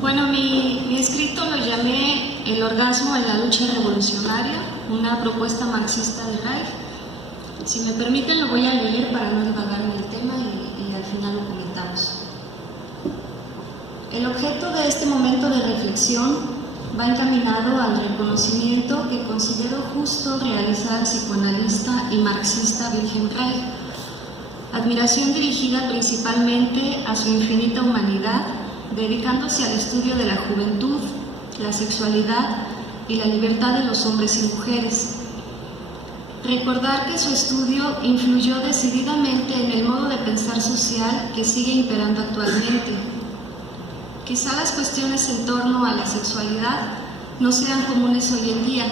Bueno, mi escrito lo llamé El orgasmo en la lucha revolucionaria, una propuesta marxista de Reich. Si me permiten lo voy a leer para no divagar en el tema y al final lo comentamos. El objeto de este momento de reflexión va encaminado al reconocimiento que considero justo realizar al psicoanalista y marxista Wilhelm Reich, admiración dirigida principalmente a su infinita humanidad, dedicándose al estudio de la juventud, la sexualidad y la libertad de los hombres y mujeres. Recordar que su estudio influyó decididamente en el modo de pensar social que sigue imperando actualmente. Quizá las cuestiones en torno a la sexualidad no sean comunes hoy en día,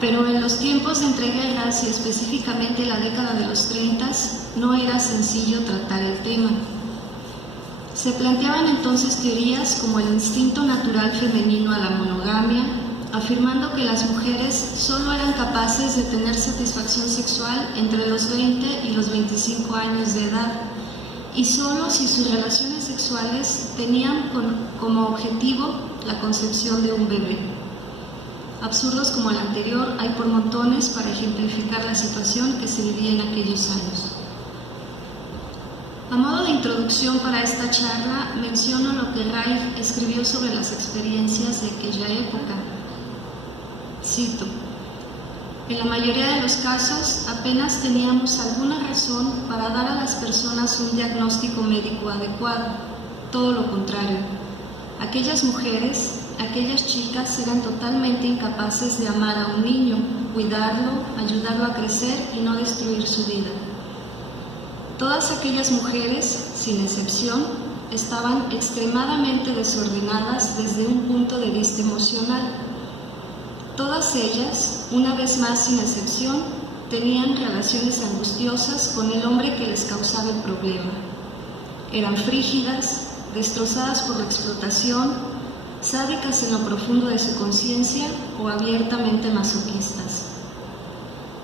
pero en los tiempos de entreguerras y específicamente la década de los 30 no era sencillo tratar el tema. Se planteaban entonces teorías como el instinto natural femenino a la monogamia, afirmando que las mujeres solo eran capaces de tener satisfacción sexual entre los 20 y los 25 años de edad, y solo si sus relaciones sexuales tenían como objetivo la concepción de un bebé. Absurdos como el anterior hay por montones para ejemplificar la situación que se vivía en aquellos años. A modo de introducción para esta charla, menciono lo que Reich escribió sobre las experiencias de aquella época. Cito: en la mayoría de los casos apenas teníamos alguna razón para dar a las personas un diagnóstico médico adecuado, todo lo contrario. Aquellas mujeres, aquellas chicas eran totalmente incapaces de amar a un niño, cuidarlo, ayudarlo a crecer y no destruir su vida. Todas aquellas mujeres, sin excepción, estaban extremadamente desordenadas desde un punto de vista emocional. Todas ellas, una vez más sin excepción, tenían relaciones angustiosas con el hombre que les causaba el problema. Eran frígidas, destrozadas por la explotación, sádicas en lo profundo de su conciencia o abiertamente masoquistas.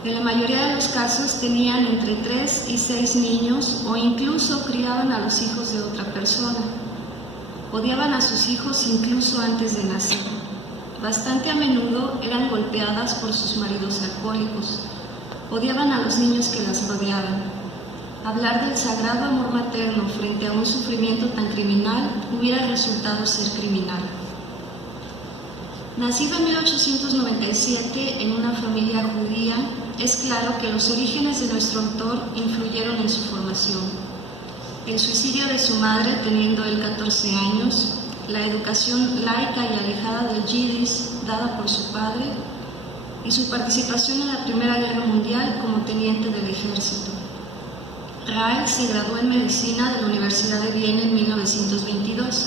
En la mayoría de los casos tenían entre 3 y 6 niños o incluso criaban a los hijos de otra persona. Odiaban a sus hijos incluso antes de nacer. Bastante a menudo eran golpeadas por sus maridos alcohólicos. Odiaban a los niños que las rodeaban. Hablar del sagrado amor materno frente a un sufrimiento tan criminal hubiera resultado ser criminal. Nacido en 1897 en una familia judía, es claro que los orígenes de nuestro autor influyeron en su formación. El suicidio de su madre, teniendo él 14 años, la educación laica y alejada del yiddish dada por su padre, y su participación en la Primera Guerra Mundial como teniente del ejército. Reich se graduó en medicina de la Universidad de Viena en 1922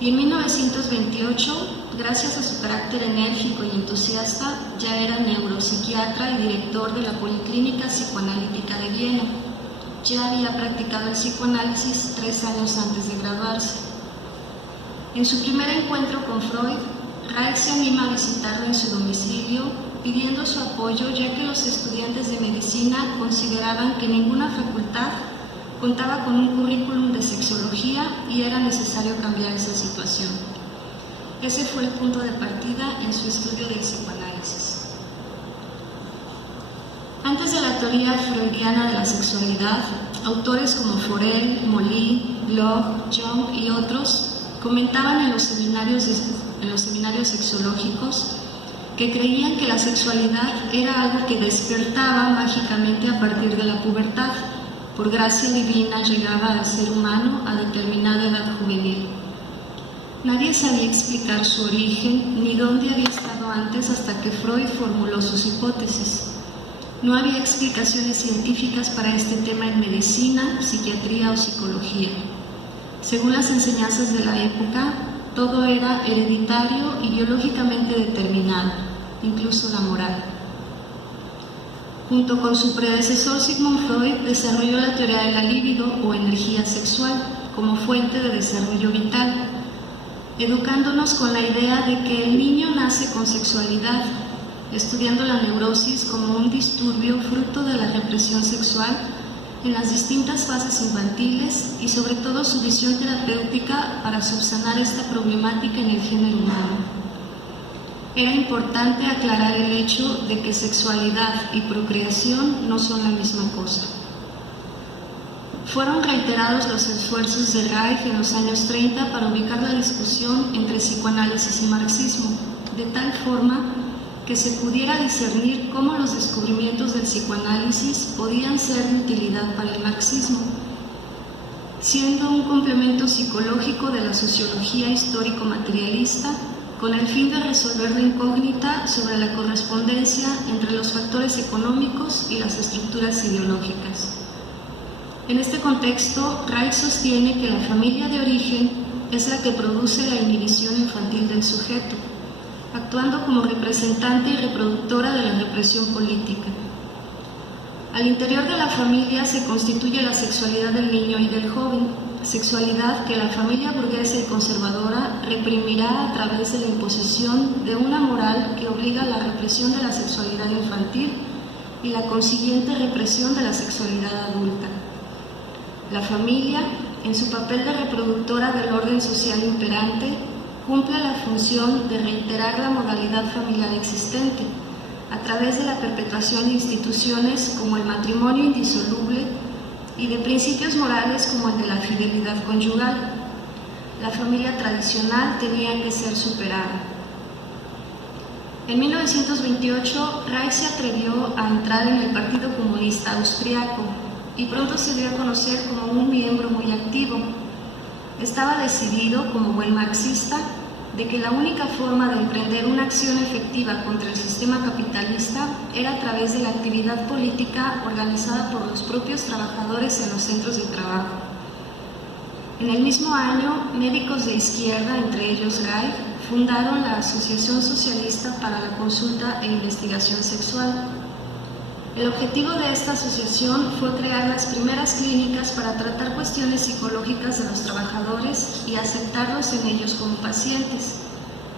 y en 1928, gracias a su carácter enérgico y entusiasta, ya era neuropsiquiatra y director de la Policlínica Psicoanalítica de Viena. Ya había practicado el psicoanálisis 3 años antes de graduarse. En su primer encuentro con Freud, Reich se anima a visitarlo en su domicilio, pidiendo su apoyo ya que los estudiantes de medicina consideraban que ninguna facultad contaba con un currículum de sexología y era necesario cambiar esa situación. Ese fue el punto de partida en su estudio del psicoanálisis. Antes de la teoría freudiana de la sexualidad, autores como Forel, Molly, Bloch, Jung y otros comentaban en los seminarios sexológicos que creían que la sexualidad era algo que despertaba mágicamente a partir de la pubertad. Por gracia divina llegaba al ser humano a determinada edad juvenil. Nadie sabía explicar su origen ni dónde había estado antes hasta que Freud formuló sus hipótesis. No había explicaciones científicas para este tema en medicina, psiquiatría o psicología. Según las enseñanzas de la época, todo era hereditario y biológicamente determinado, incluso la moral. Junto con su predecesor Sigmund Freud, desarrolló la teoría de la libido o energía sexual como fuente de desarrollo vital, educándonos con la idea de que el niño nace con sexualidad, estudiando la neurosis como un disturbio fruto de la represión sexual en las distintas fases infantiles y sobre todo su visión terapéutica para subsanar esta problemática en el género humano. Era importante aclarar el hecho de que sexualidad y procreación no son la misma cosa. Fueron reiterados los esfuerzos de Reich en los años 30 para ubicar la discusión entre psicoanálisis y marxismo, de tal forma que se pudiera discernir cómo los descubrimientos del psicoanálisis podían ser de utilidad para el marxismo, siendo un complemento psicológico de la sociología histórico-materialista con el fin de resolver la incógnita sobre la correspondencia entre los factores económicos y las estructuras ideológicas. En este contexto, Reich sostiene que la familia de origen es la que produce la inhibición infantil del sujeto, actuando como representante y reproductora de la represión política. Al interior de la familia se constituye la sexualidad del niño y del joven, sexualidad que la familia burguesa y conservadora reprimirá a través de la imposición de una moral que obliga a la represión de la sexualidad infantil y la consiguiente represión de la sexualidad adulta. La familia, en su papel de reproductora del orden social imperante, cumple la función de reiterar la modalidad familiar existente a través de la perpetuación de instituciones como el matrimonio indisoluble y de principios morales como el de la fidelidad conyugal. La familia tradicional tenía que ser superada. En 1928, Reich se atrevió a entrar en el Partido Comunista Austriaco y pronto se dio a conocer como un miembro muy activo. Estaba decidido, como buen marxista, de que la única forma de emprender una acción efectiva contra el sistema capitalista era a través de la actividad política organizada por los propios trabajadores en los centros de trabajo. En el mismo año, médicos de izquierda, entre ellos Reich, fundaron la Asociación Socialista para la Consulta e Investigación Sexual. El objetivo de esta asociación fue crear las primeras clínicas para tratar cuestiones psicológicas de los trabajadores y aceptarlos en ellos como pacientes,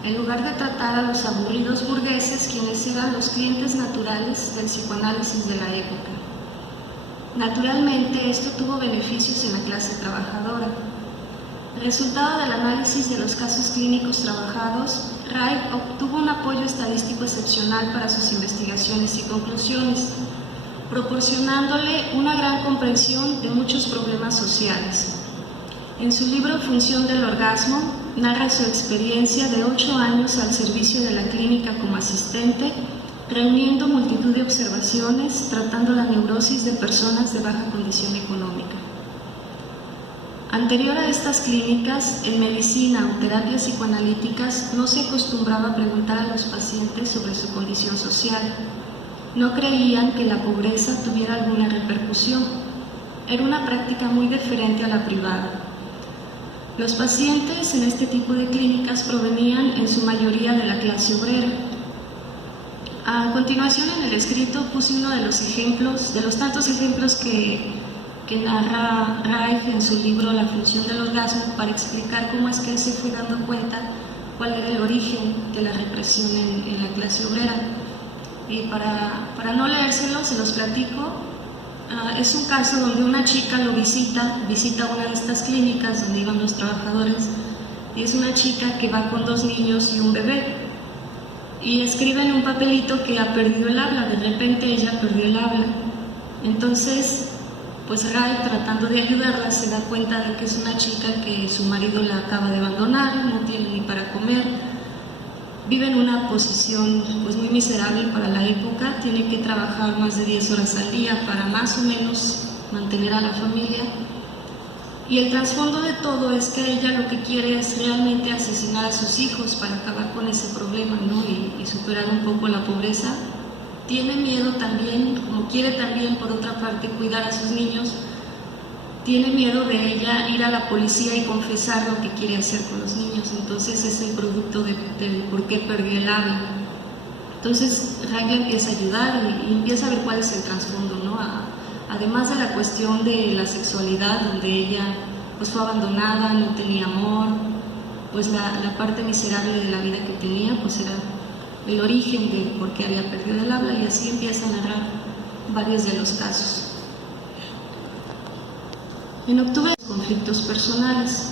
en lugar de tratar a los aburridos burgueses, quienes eran los clientes naturales del psicoanálisis de la época. Naturalmente, esto tuvo beneficios en la clase trabajadora. Resultado del análisis de los casos clínicos trabajados, Reich obtuvo un apoyo estadístico excepcional para sus investigaciones y conclusiones, proporcionándole una gran comprensión de muchos problemas sociales. En su libro Función del orgasmo, narra su experiencia de 8 años al servicio de la clínica como asistente, reuniendo multitud de observaciones, tratando la neurosis de personas de baja condición económica. Anterior a estas clínicas, en medicina o terapias psicoanalíticas no se acostumbraba a preguntar a los pacientes sobre su condición social. No creían que la pobreza tuviera alguna repercusión. Era una práctica muy diferente a la privada. Los pacientes en este tipo de clínicas provenían en su mayoría de la clase obrera. A continuación, en el escrito puse uno de los ejemplos, de los tantos ejemplos que narra Reich en su libro La función del orgasmo, para explicar cómo es que él se fue dando cuenta cuál era el origen de la represión en la clase obrera. Y para no leérselo, se los platico. Es un caso donde una chica lo visita una de estas clínicas donde iban los trabajadores, y es una chica que va con 2 niños y un bebé, y escribe en un papelito que ha perdido el habla. De repente ella perdió el habla. Entonces, pues Reich, tratando de ayudarla, se da cuenta de que es una chica que su marido la acaba de abandonar, no tiene ni para comer, vive en una posición pues muy miserable para la época, tiene que trabajar más de 10 horas al día para más o menos mantener a la familia. Y el trasfondo de todo es que ella lo que quiere es realmente asesinar a sus hijos para acabar con ese problema, ¿no? y superar un poco la pobreza. Tiene miedo también, como quiere también por otra parte cuidar a sus niños, tiene miedo de ella ir a la policía y confesar lo que quiere hacer con los niños. Entonces es el producto del por qué perdió el habla. Entonces Reich empieza a ayudar y empieza a ver cuál es el trasfondo, ¿no? Además de la cuestión de la sexualidad, donde ella pues fue abandonada, no tenía amor, pues la parte miserable de la vida que tenía pues era el origen de por qué había perdido el habla, y así empieza a narrar varios de los casos. En octubre, conflictos personales.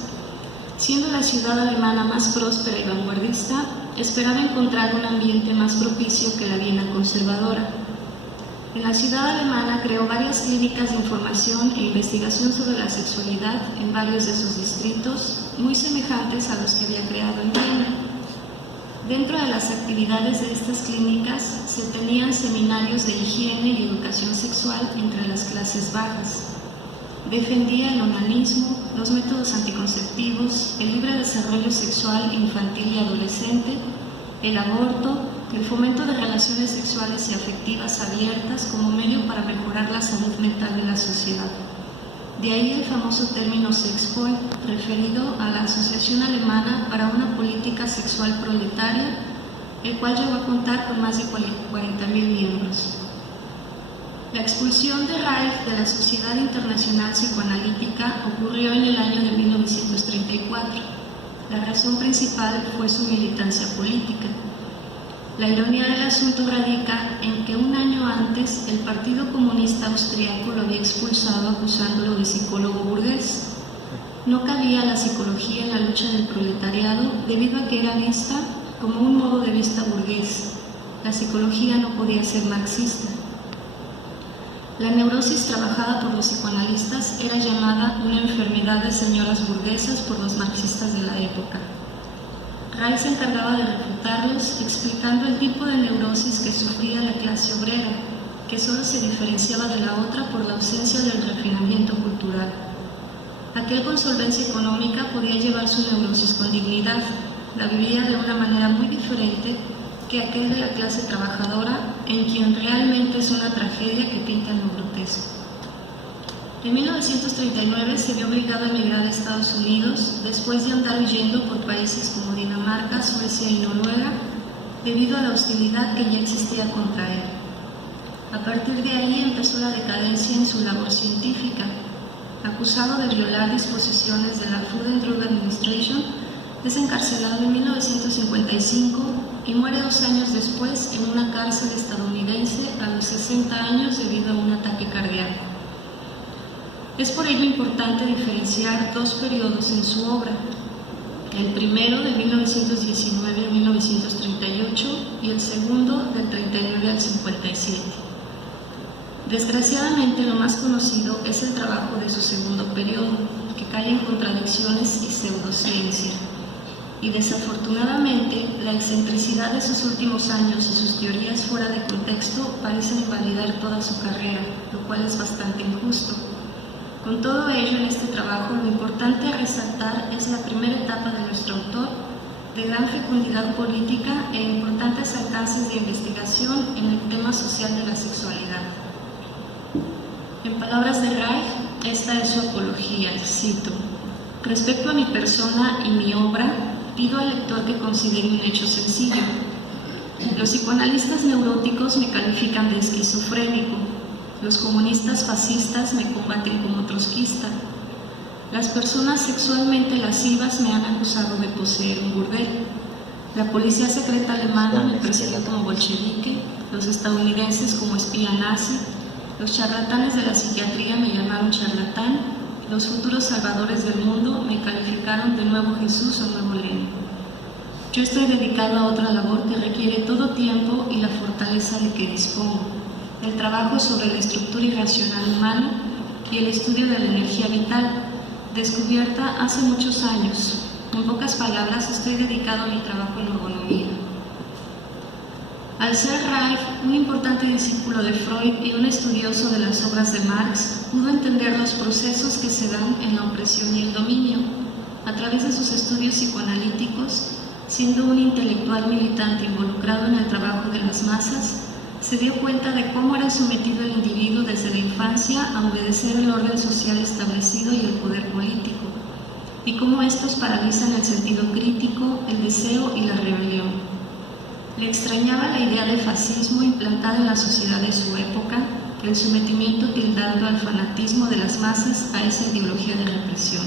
Siendo la ciudad alemana más próspera y vanguardista, esperaba encontrar un ambiente más propicio que la Viena conservadora. En la ciudad alemana creó varias clínicas de información e investigación sobre la sexualidad en varios de sus distritos, muy semejantes a los que había creado en Viena. Dentro de las actividades de estas clínicas se tenían seminarios de higiene y educación sexual entre las clases bajas. Defendía el onanismo, los métodos anticonceptivos, el libre desarrollo sexual infantil y adolescente, el aborto, el fomento de relaciones sexuales y afectivas abiertas como medio para mejorar la salud mental de la sociedad. De ahí el famoso término Sexpol, referido a la Asociación Alemana para una Política Sexual Proletaria, el cual llegó a contar con más de 40.000 miembros. La expulsión de Reich de la Sociedad Internacional Psicoanalítica ocurrió en el año de 1934. La razón principal fue su militancia política. La ironía del asunto radica en que un año antes el Partido Comunista Austriaco lo había expulsado acusándolo de psicólogo burgués. No cabía la psicología en la lucha del proletariado debido a que era vista como un modo de vista burgués. La psicología no podía ser marxista. La neurosis trabajada por los psicoanalistas era llamada una enfermedad de señoras burguesas por los marxistas de la época. Reich se encargaba de refutarlos explicando el tipo de neurosis que sufría la clase obrera, que solo se diferenciaba de la otra por la ausencia del refinamiento cultural. Aquel con solvencia económica podía llevar su neurosis con dignidad, la vivía de una manera muy diferente que aquel de la clase trabajadora, en quien realmente es una tragedia que pinta en lo grotesco. En 1939 se vio obligado a emigrar a Estados Unidos después de andar huyendo por países como Dinamarca, Suecia y Noruega debido a la hostilidad que ya existía contra él. A partir de ahí empezó la decadencia en su labor científica. Acusado de violar disposiciones de la Food and Drug Administration, es encarcelado en 1955 y muere 2 años después en una cárcel estadounidense a los 60 años debido a un ataque cardíaco. Es por ello importante diferenciar 2 periodos en su obra, el primero de 1919 a 1938 y el segundo del 39 al 57. Desgraciadamente lo más conocido es el trabajo de su segundo periodo, que cae en contradicciones y pseudociencia. Y desafortunadamente, la excentricidad de sus últimos años y sus teorías fuera de contexto parecen invalidar toda su carrera, lo cual es bastante injusto. Con todo ello, en este trabajo, lo importante a resaltar es la primera etapa de nuestro autor, de gran fecundidad política e importantes alcances de investigación en el tema social de la sexualidad. En palabras de Reich, esta es su apología, cito: respecto a mi persona y mi obra, pido al lector que considere un hecho sencillo. Los psicoanalistas neuróticos me califican de esquizofrénico. Los comunistas fascistas me combaten como trotskista. Las personas sexualmente lascivas me han acusado de poseer un burdel. La policía secreta alemana me persiguió como bolchevique, los estadounidenses como espía nazi, los charlatanes de la psiquiatría me llamaron charlatán, los futuros salvadores del mundo me calificaron de nuevo Jesús o nuevo Lenin. Yo estoy dedicado a otra labor que requiere todo tiempo y la fortaleza de que dispongo. El trabajo sobre la estructura irracional humana y el estudio de la energía vital, descubierta hace muchos años. En pocas palabras, estoy dedicado a mi trabajo en ergonomía. Al ser Reich un importante discípulo de Freud y un estudioso de las obras de Marx, pudo entender los procesos que se dan en la opresión y el dominio. A través de sus estudios psicoanalíticos, siendo un intelectual militante involucrado en el trabajo de las masas, se dio cuenta de cómo era sometido el individuo desde la infancia a obedecer el orden social establecido y el poder político, y cómo estos paralizan el sentido crítico, el deseo y la rebelión. Le extrañaba la idea de fascismo implantada en la sociedad de su época, el sometimiento tildando al fanatismo de las masas a esa ideología de represión.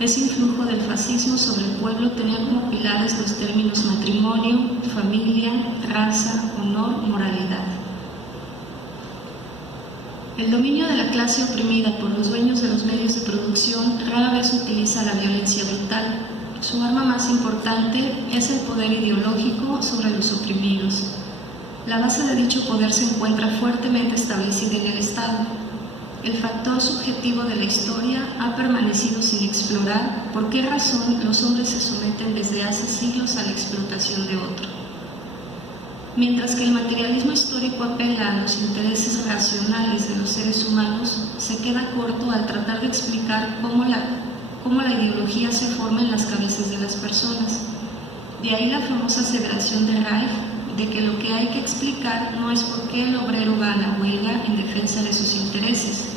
Ese influjo del fascismo sobre el pueblo tenía como pilares los términos matrimonio, familia, raza, honor, moralidad. El dominio de la clase oprimida por los dueños de los medios de producción rara vez utiliza la violencia brutal. Su arma más importante es el poder ideológico sobre los oprimidos. La base de dicho poder se encuentra fuertemente establecida en el Estado. El factor subjetivo de la historia ha permanecido sin explorar por qué razón los hombres se someten desde hace siglos a la explotación de otro. Mientras que el materialismo histórico apela a los intereses racionales de los seres humanos, se queda corto al tratar de explicar cómo la ideología se forma en las cabezas de las personas. De ahí la famosa aseveración de Reich de que lo que hay que explicar no es por qué el obrero va a la huelga en defensa de sus intereses,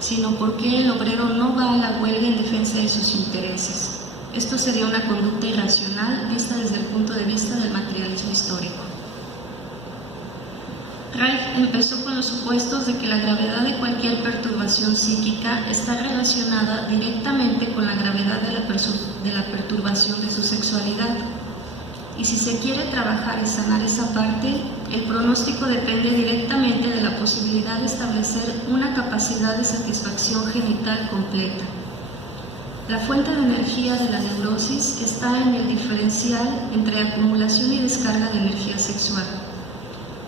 sino por qué el obrero no va a la huelga en defensa de sus intereses. Esto sería una conducta irracional vista desde el punto de vista del materialismo histórico. Reich empezó con los supuestos de que la gravedad de cualquier perturbación psíquica está relacionada directamente con la gravedad de la perturbación de su sexualidad. Y si se quiere trabajar y sanar esa parte, el pronóstico depende directamente de la posibilidad de establecer una capacidad de satisfacción genital completa. La fuente de energía de la neurosis está en el diferencial entre acumulación y descarga de energía sexual.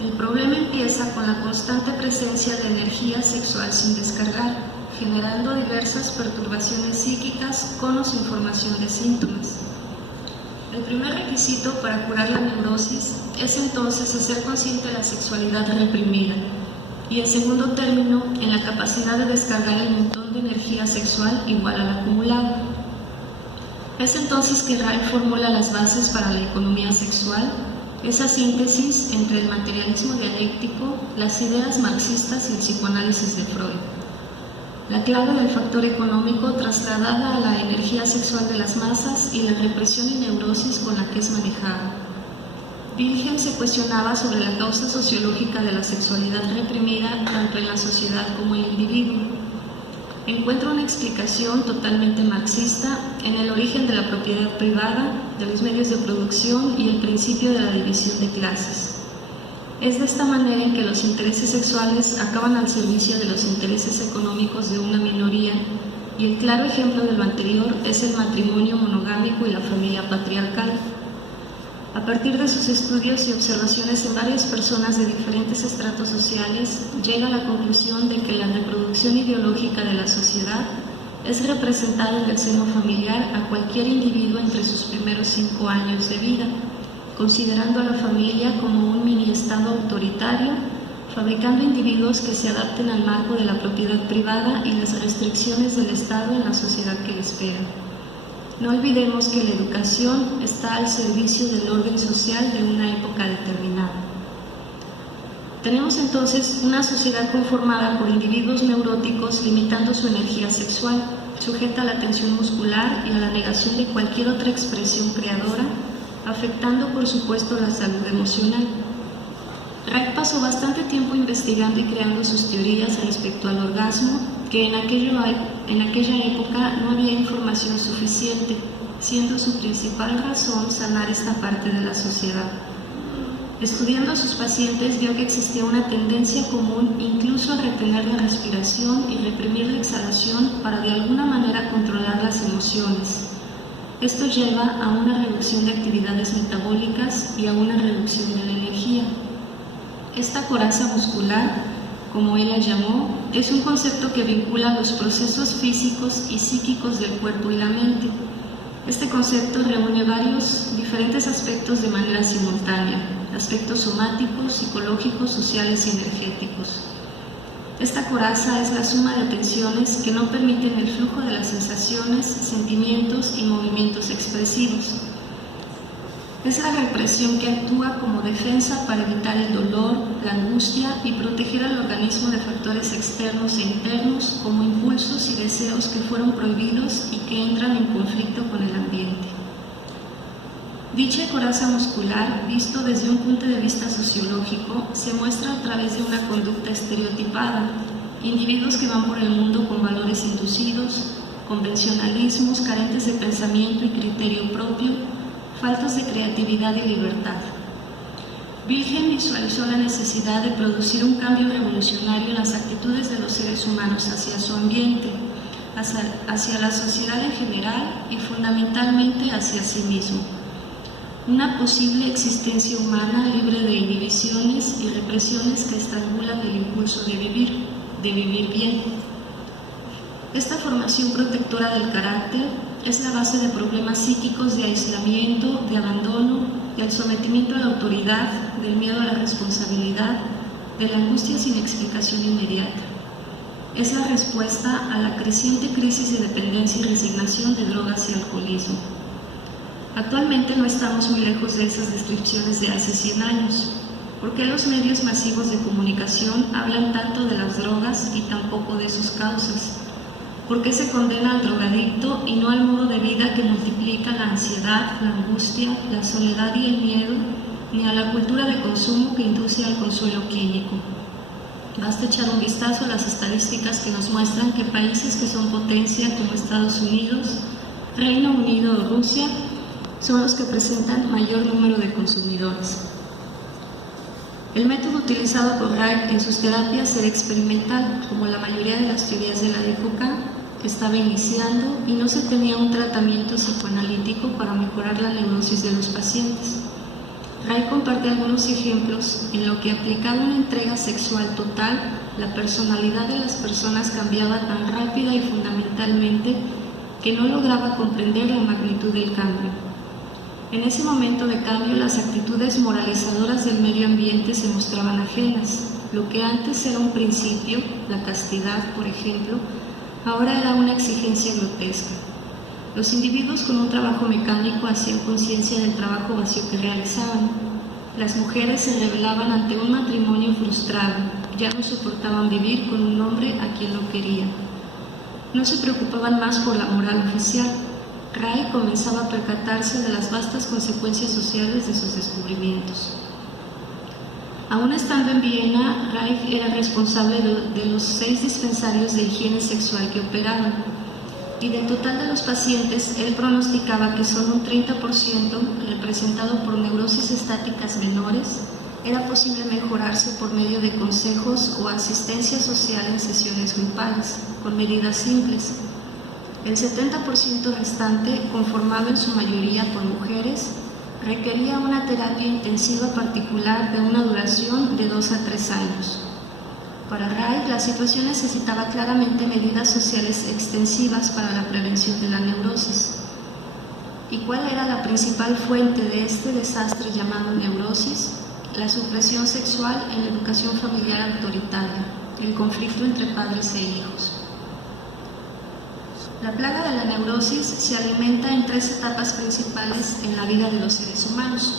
El problema empieza con la constante presencia de energía sexual sin descargar, generando diversas perturbaciones psíquicas con o sin formación de síntomas. El primer requisito para curar la neurosis es entonces hacer consciente la sexualidad reprimida y, en segundo término, en la capacidad de descargar el montón de energía sexual igual al acumulado. Es entonces que Reich formula las bases para la economía sexual, esa síntesis entre el materialismo dialéctico, las ideas marxistas y el psicoanálisis de Freud. La clave del factor económico trasladada a la energía sexual de las masas y la represión y neurosis con la que es manejada. Wilhelm se cuestionaba sobre la causa sociológica de la sexualidad reprimida tanto en la sociedad como en el individuo. Encuentra una explicación totalmente marxista en el origen de la propiedad privada, de los medios de producción y el principio de la división de clases. Es de esta manera en que los intereses sexuales acaban al servicio de los intereses económicos de una minoría, y el claro ejemplo de lo anterior es el matrimonio monogámico y la familia patriarcal. A partir de sus estudios y observaciones en varias personas de diferentes estratos sociales, llega a la conclusión de que la reproducción ideológica de la sociedad es representada en el seno familiar a cualquier individuo entre sus primeros 5 años de vida, considerando a la familia como un mini-estado autoritario, fabricando individuos que se adapten al marco de la propiedad privada y las restricciones del Estado en la sociedad que le espera. No olvidemos que la educación está al servicio del orden social de una época determinada. Tenemos entonces una sociedad conformada por individuos neuróticos limitando su energía sexual, sujeta a la tensión muscular y a la negación de cualquier otra expresión creadora, afectando por supuesto la salud emocional. Reich pasó bastante tiempo investigando y creando sus teorías respecto al orgasmo, que en aquella época no había información suficiente, siendo su principal razón sanar esta parte de la sociedad. Estudiando a sus pacientes vio que existía una tendencia común incluso a retener la respiración y reprimir la exhalación para de alguna manera controlar las emociones. Esto lleva a una reducción de actividades metabólicas y a una reducción de la energía. Esta coraza muscular, como él la llamó, es un concepto que vincula los procesos físicos y psíquicos del cuerpo y la mente. Este concepto reúne varios diferentes aspectos de manera simultánea, aspectos somáticos, psicológicos, sociales y energéticos. Esta coraza es la suma de tensiones que no permiten el flujo de las sensaciones, sentimientos y movimientos expresivos. Es la represión que actúa como defensa para evitar el dolor, la angustia y proteger al organismo de factores externos e internos como impulsos y deseos que fueron prohibidos y que entran en conflicto con el ambiente. Dicha coraza muscular, visto desde un punto de vista sociológico, se muestra a través de una conducta estereotipada, individuos que van por el mundo con valores inducidos, convencionalismos, carentes de pensamiento y criterio propio, faltas de creatividad y libertad. Wilhelm visualizó la necesidad de producir un cambio revolucionario en las actitudes de los seres humanos hacia su ambiente, hacia la sociedad en general y fundamentalmente hacia sí mismo. Una posible existencia humana libre de inhibiciones y represiones que estrangulan el impulso de vivir bien. Esta formación protectora del carácter es la base de problemas psíquicos de aislamiento, de abandono, del sometimiento a la autoridad, del miedo a la responsabilidad, de la angustia sin explicación inmediata. Es la respuesta a la creciente crisis de dependencia y resignación de drogas y alcoholismo. Actualmente no estamos muy lejos de esas descripciones de hace 100 años. ¿Por qué los medios masivos de comunicación hablan tanto de las drogas y tan poco de sus causas? ¿Por qué se condena al drogadicto y no al modo de vida que multiplica la ansiedad, la angustia, la soledad y el miedo, ni a la cultura de consumo que induce al consuelo químico? Basta echar un vistazo a las estadísticas que nos muestran que países que son potencia como Estados Unidos, Reino Unido o Rusia son los que presentan mayor número de consumidores. El método utilizado por Reich en sus terapias era experimental, como la mayoría de las teorías de la época, que estaba iniciando y no se tenía un tratamiento psicoanalítico para mejorar la neurosis de los pacientes. Reich comparte algunos ejemplos en lo que, aplicado a una entrega sexual total, la personalidad de las personas cambiaba tan rápida y fundamentalmente que no lograba comprender la magnitud del cambio. En ese momento de cambio, las actitudes moralizadoras del medio ambiente se mostraban ajenas. Lo que antes era un principio, la castidad, por ejemplo, ahora era una exigencia grotesca. Los individuos con un trabajo mecánico hacían conciencia del trabajo vacío que realizaban. Las mujeres se rebelaban ante un matrimonio frustrado, ya no soportaban vivir con un hombre a quien no querían. No se preocupaban más por la moral oficial. Reich comenzaba a percatarse de las vastas consecuencias sociales de sus descubrimientos. Aún estando en Viena, Reich era responsable de los 6 dispensarios de higiene sexual que operaban, y del total de los pacientes, él pronosticaba que solo un 30%, representado por neurosis estáticas menores, era posible mejorarse por medio de consejos o asistencia social en sesiones grupales, con medidas simples. El 70% restante, conformado en su mayoría por mujeres, requería una terapia intensiva particular de una duración de 2 a 3 años. Para Reich, la situación necesitaba claramente medidas sociales extensivas para la prevención de la neurosis. ¿Y cuál era la principal fuente de este desastre llamado neurosis? La supresión sexual en la educación familiar autoritaria, el conflicto entre padres e hijos. La plaga de la neurosis se alimenta en 3 etapas principales en la vida de los seres humanos.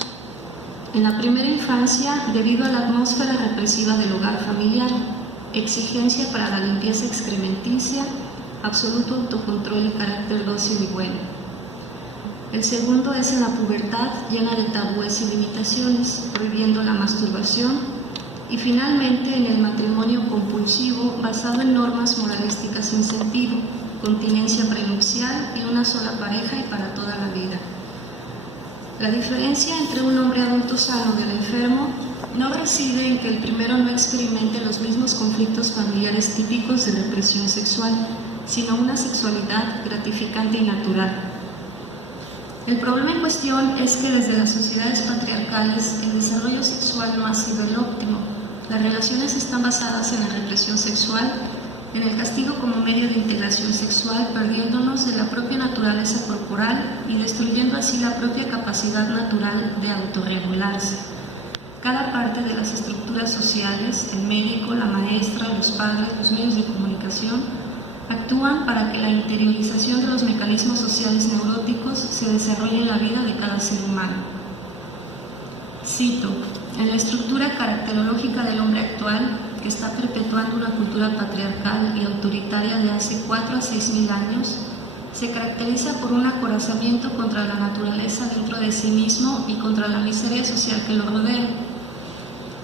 En la primera infancia, debido a la atmósfera represiva del hogar familiar, exigencia para la limpieza excrementicia, absoluto autocontrol y carácter dócil y bueno. El segundo es en la pubertad, llena de tabúes y limitaciones, prohibiendo la masturbación. Y finalmente en el matrimonio compulsivo, basado en normas moralísticas sin sentido, continencia prenupcial y una sola pareja y para toda la vida. La diferencia entre un hombre adulto sano y el enfermo no reside en que el primero no experimente los mismos conflictos familiares típicos de represión sexual, sino una sexualidad gratificante y natural. El problema en cuestión es que desde las sociedades patriarcales el desarrollo sexual no ha sido el óptimo. Las relaciones están basadas en la represión sexual, en el castigo como medio de integración sexual, perdiéndonos de la propia naturaleza corporal y destruyendo así la propia capacidad natural de autorregularse. Cada parte de las estructuras sociales, el médico, la maestra, los padres, los medios de comunicación, actúan para que la interiorización de los mecanismos sociales neuróticos se desarrolle en la vida de cada ser humano. Cito: en la estructura caracterológica del hombre actual, que está perpetuando una cultura patriarcal y autoritaria de hace 4 a 6 mil años, se caracteriza por un acorazamiento contra la naturaleza dentro de sí mismo y contra la miseria social que lo rodea.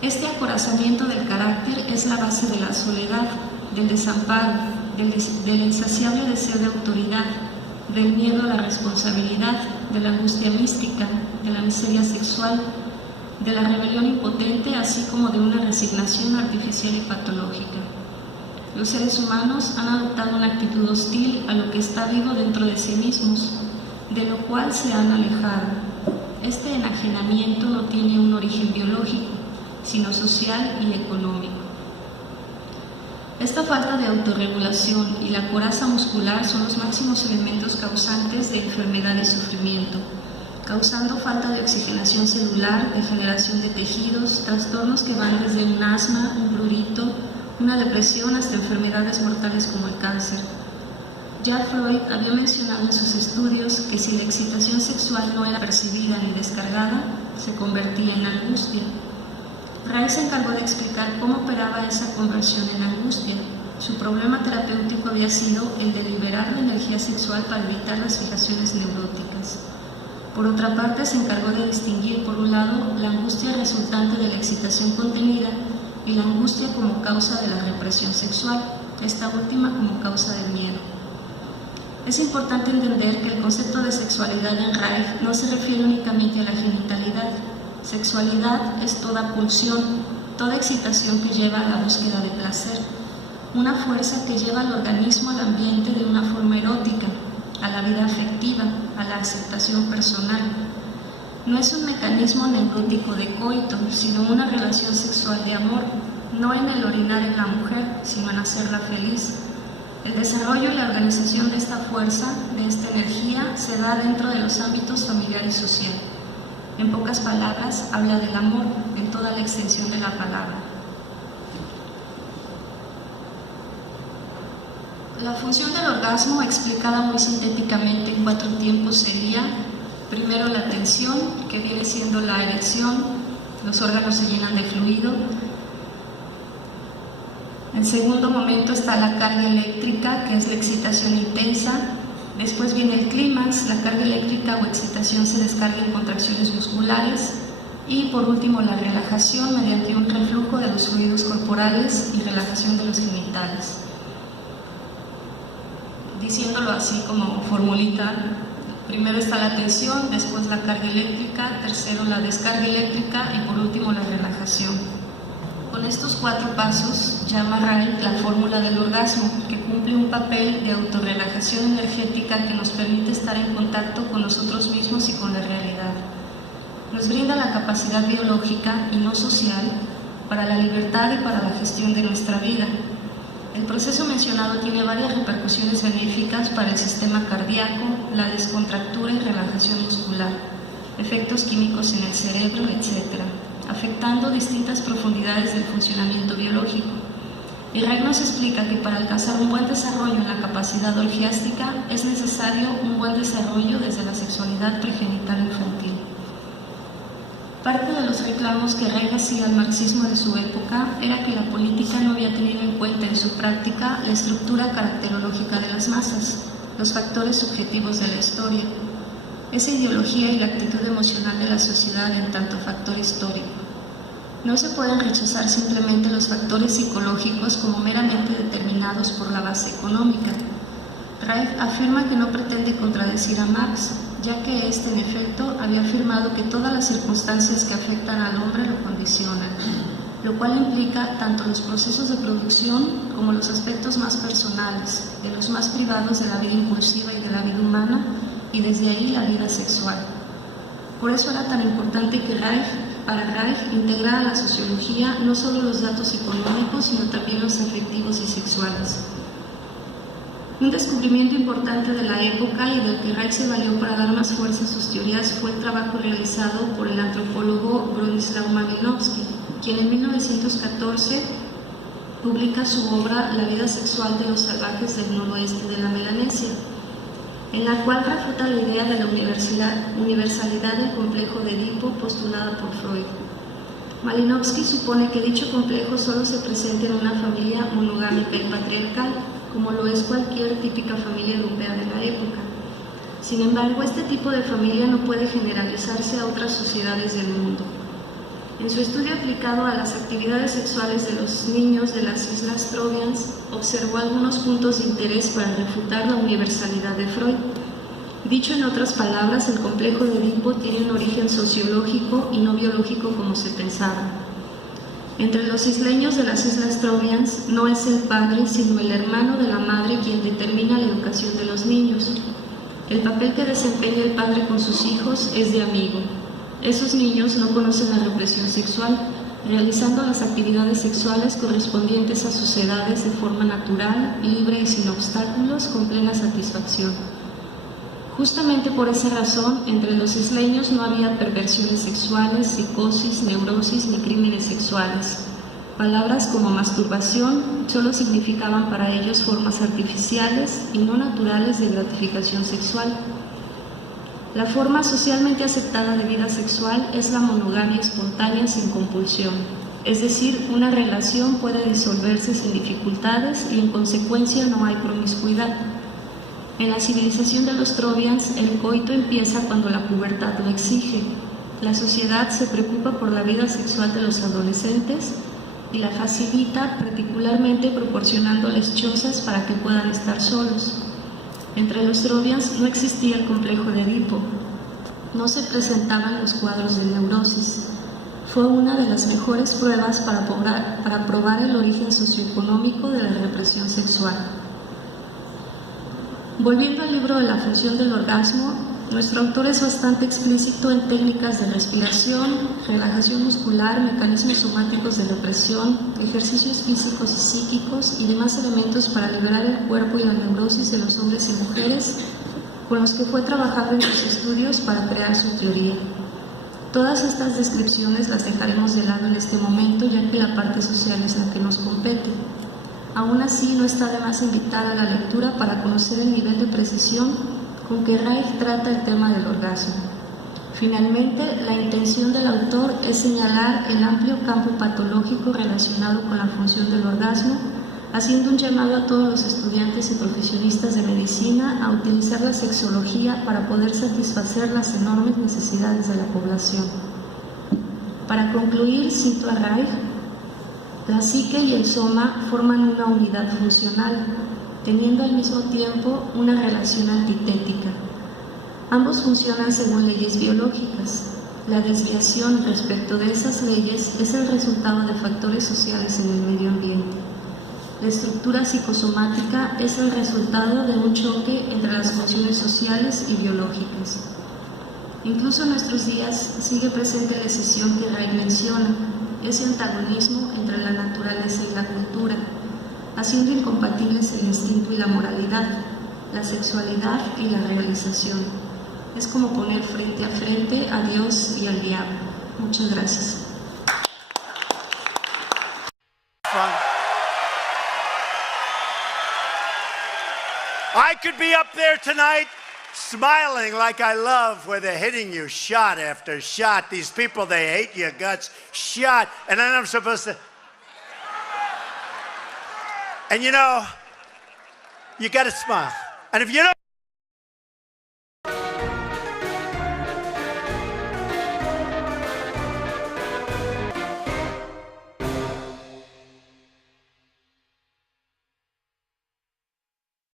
Este acorazamiento del carácter es la base de la soledad, del desamparo, del insaciable deseo de autoridad, del miedo a la responsabilidad, de la angustia mística, de la miseria sexual, de la rebelión impotente, así como de una resignación artificial y patológica. Los seres humanos han adoptado una actitud hostil a lo que está vivo dentro de sí mismos, de lo cual se han alejado. Este enajenamiento no tiene un origen biológico, sino social y económico. Esta falta de autorregulación y la coraza muscular son los máximos elementos causantes de enfermedad y sufrimiento, causando falta de oxigenación celular, degeneración de tejidos, trastornos que van desde un asma, un prurito, una depresión hasta enfermedades mortales como el cáncer. Ya Freud había mencionado en sus estudios que si la excitación sexual no era percibida ni descargada, se convertía en angustia. Reich se encargó de explicar cómo operaba esa conversión en angustia. Su problema terapéutico había sido el de liberar la energía sexual para evitar las fijaciones neuróticas. Por otra parte, se encargó de distinguir, por un lado, la angustia resultante de la excitación contenida y la angustia como causa de la represión sexual, esta última como causa del miedo. Es importante entender que el concepto de sexualidad en Reich no se refiere únicamente a la genitalidad. Sexualidad es toda pulsión, toda excitación que lleva a la búsqueda de placer, una fuerza que lleva al organismo al ambiente de una forma erótica, a la vida afectiva, a la aceptación personal. No es un mecanismo neurótico de coito, sino una relación sexual de amor, no en el orinar en la mujer, sino en hacerla feliz. El desarrollo y la organización de esta fuerza, de esta energía, se da dentro de los ámbitos familiar y social. En pocas palabras, habla del amor en toda la extensión de la palabra. La función del orgasmo, explicada muy sintéticamente en 4 tiempos, sería: primero la tensión, que viene siendo la erección, los órganos se llenan de fluido. En segundo momento está la carga eléctrica, que es la excitación intensa. Después viene el clímax, la carga eléctrica o excitación se descarga en contracciones musculares. Y por último la relajación mediante un reflujo de los fluidos corporales y relajación de los genitales. Diciéndolo así como formulita, primero está la tensión, después la carga eléctrica, tercero la descarga eléctrica y por último la relajación. Con estos 4 pasos llama Reich la fórmula del orgasmo, que cumple un papel de autorrelajación energética que nos permite estar en contacto con nosotros mismos y con la realidad. Nos brinda la capacidad biológica y no social para la libertad y para la gestión de nuestra vida. El proceso mencionado tiene varias repercusiones benéficas para el sistema cardíaco, la descontractura y relajación muscular, efectos químicos en el cerebro, etc., afectando distintas profundidades del funcionamiento biológico. Y Reich nos explica que para alcanzar un buen desarrollo en la capacidad orgiástica es necesario un buen desarrollo desde la sexualidad pregenital infantil. Parte de los reclamos que Reich hacía al marxismo de su época era que la política no había tenido en cuenta en su práctica la estructura caracterológica de las masas, los factores subjetivos de la historia, esa ideología y la actitud emocional de la sociedad en tanto factor histórico. No se pueden rechazar simplemente los factores psicológicos como meramente determinados por la base económica. Reich afirma que no pretende contradecir a Marx, ya que éste en efecto había afirmado que todas las circunstancias que afectan al hombre lo condicionan, lo cual implica tanto los procesos de producción como los aspectos más personales, de los más privados de la vida impulsiva y de la vida humana, y desde ahí la vida sexual. Por eso era tan importante que para Reich integrara a la sociología no solo los datos económicos, sino también los afectivos y sexuales. Un descubrimiento importante de la época y del que Reich se valió para dar más fuerza a sus teorías fue el trabajo realizado por el antropólogo Bronislaw Malinowski, quien en 1914 publica su obra La vida sexual de los salvajes del noroeste de la Melanesia, en la cual refuta la idea de la universalidad del complejo de Edipo postulada por Freud. Malinowski supone que dicho complejo solo se presenta en una familia monogámica y patriarcal, como lo es cualquier típica familia europea de la época. Sin embargo, este tipo de familia no puede generalizarse a otras sociedades del mundo. En su estudio aplicado a las actividades sexuales de los niños de las Islas Trobriand, observó algunos puntos de interés para refutar la universalidad de Freud. Dicho en otras palabras, el complejo de Edipo tiene un origen sociológico y no biológico como se pensaba. Entre los isleños de las Islas Trobriand no es el padre, sino el hermano de la madre quien determina la educación de los niños. El papel que desempeña el padre con sus hijos es de amigo. Esos niños no conocen la represión sexual, realizando las actividades sexuales correspondientes a sus edades de forma natural, libre y sin obstáculos, con plena satisfacción. Justamente por esa razón, entre los isleños no había perversiones sexuales, psicosis, neurosis ni crímenes sexuales. Palabras como masturbación solo significaban para ellos formas artificiales y no naturales de gratificación sexual. La forma socialmente aceptada de vida sexual es la monogamia espontánea sin compulsión, es decir, una relación puede disolverse sin dificultades y en consecuencia no hay promiscuidad. En la civilización de los Trobriand, el coito empieza cuando la pubertad lo exige. La sociedad se preocupa por la vida sexual de los adolescentes y la facilita, particularmente proporcionándoles chozas para que puedan estar solos. Entre los Trobriand no existía el complejo de Edipo. No se presentaban los cuadros de neurosis. Fue una de las mejores pruebas para probar el origen socioeconómico de la represión sexual. Volviendo al libro de la función del orgasmo, nuestro autor es bastante explícito en técnicas de respiración, relajación muscular, mecanismos somáticos de represión, ejercicios físicos y psíquicos y demás elementos para liberar el cuerpo y la neurosis de los hombres y mujeres con los que fue trabajando en sus estudios para crear su teoría. Todas estas descripciones las dejaremos de lado en este momento, ya que la parte social es la que nos compete. Aún así, no está de más invitar a la lectura para conocer el nivel de precisión con que Reich trata el tema del orgasmo. Finalmente, la intención del autor es señalar el amplio campo patológico relacionado con la función del orgasmo, haciendo un llamado a todos los estudiantes y profesionistas de medicina a utilizar la sexología para poder satisfacer las enormes necesidades de la población. Para concluir, cito a Reich: la psique y el soma forman una unidad funcional, teniendo al mismo tiempo una relación antitética. Ambos funcionan según leyes biológicas. La desviación respecto de esas leyes es el resultado de factores sociales en el medio ambiente. La estructura psicosomática es el resultado de un choque entre las funciones sociales y biológicas. Incluso en nuestros días sigue presente la decisión que Reich menciona, ese antagonismo entre la naturaleza y la cultura, haciendo incompatibles el instinto y la moralidad, la sexualidad y la realización. Es como poner frente a frente a Dios y al diablo. Muchas gracias. I could be up there tonight smiling like I love where they're hitting you shot after shot. These people, they hate your guts, shot. And then I'm supposed to... And you know, you got to smile. And if you don't